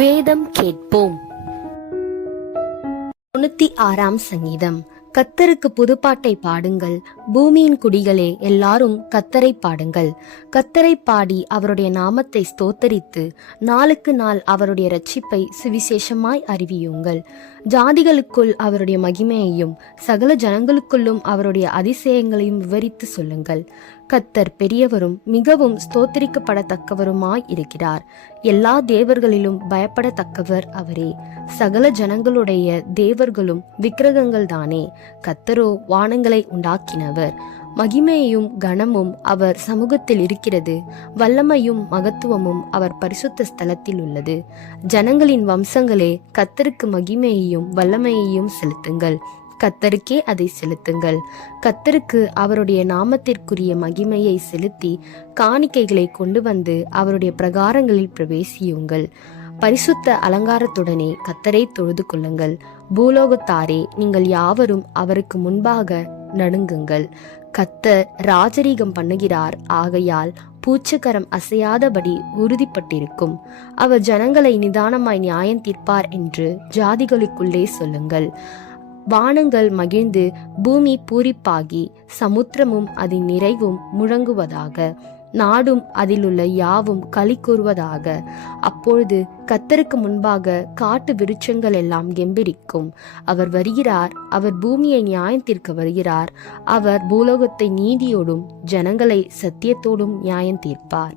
வேதம் கேட்போம். 96ஆம் சங்கீதம். கர்த்தருக்கு புதுப்பாட்டை பாடுங்கள், பூமியின் குடிகளே எல்லாரும் கர்த்தரை பாடுங்கள். கர்த்தரை பாடி அவருடைய நாமத்தை ஸ்தோத்தரித்து நாளுக்கு நாள் அவருடைய இரட்சிப்பை சுவிசேஷமாய் அறிவியுங்கள். ஜாதிகளுக்குள் அவருடைய மகிமையையும் சகல ஜனங்களுக்குள்ளும் அவருடைய அதிசயங்களையும் விவரித்து சொல்லுங்கள். கர்த்தர் பெரியவரும் மிகவும் ஸ்தோத்தரிக்கப்படத்தக்கவருமாய் இருக்கிறார். எல்லா தேவர்களிலும் பயப்படத்தக்கவர் அவரே. சகல ஜனங்களுடைய தேவர்களும் விக்கிரகங்கள் தானே. கர்த்தரோ வானங்களை உண்டாக்கினவர். மகிமையும் கனமும் அவர் சமூகத்தில் இருக்கிறது. வல்லமையும் மகத்துவமும் அவர் பரிசுத்த ஸ்தலத்தில் உள்ளது. ஜனங்களின் வம்சங்களே, கர்த்தருக்கு மகிமையையும் வல்லமையையும் செலுத்துங்கள். கர்த்தருக்கே அதை செலுத்துங்கள். கர்த்தருக்கு அவருடைய நாமத்திற்குரிய மகிமையை செலுத்தி காணிக்கைகளை கொண்டு வந்து அவருடைய பிரகாரங்களில் பிரவேசியுங்கள். பரிசுத்த அலங்காரத்துடனே கர்த்தரை தொழுது கொள்ளுங்கள். பூலோகத்தாரே, நீங்கள் யாவரும் அவருக்கு முன்பாக நடுங்குங்கள். கர்த்தர் ராஜரீகம் பண்ணுகிறார். ஆகையால் பூச்சக்கரம் அசையாதபடி உறுதிப்பட்டிருக்கும். அவர் ஜனங்களை நிதானமாய் நியாயம் தீர்ப்பார் என்று ஜாதிகளுக்குள்ளே சொல்லுங்கள். வானங்கள் மகிழ்ந்து பூமி பூரிப்பாகி சமுத்திரமும் அதன் நிறைவும் முழங்குவதாக. நாடும் அதிலுள்ள யாவும் களி கூறுவதாக. அப்பொழுது கர்த்தருக்கு முன்பாக காட்டு விருட்சங்கள் எல்லாம் கெம்பீரிக்கும். அவர் வருகிறார். அவர் பூமியை நியாயம் தீர்க்க வருகிறார். அவர் பூலோகத்தை நீதியோடும் ஜனங்களை சத்தியத்தோடும் நியாயம் தீர்ப்பார்.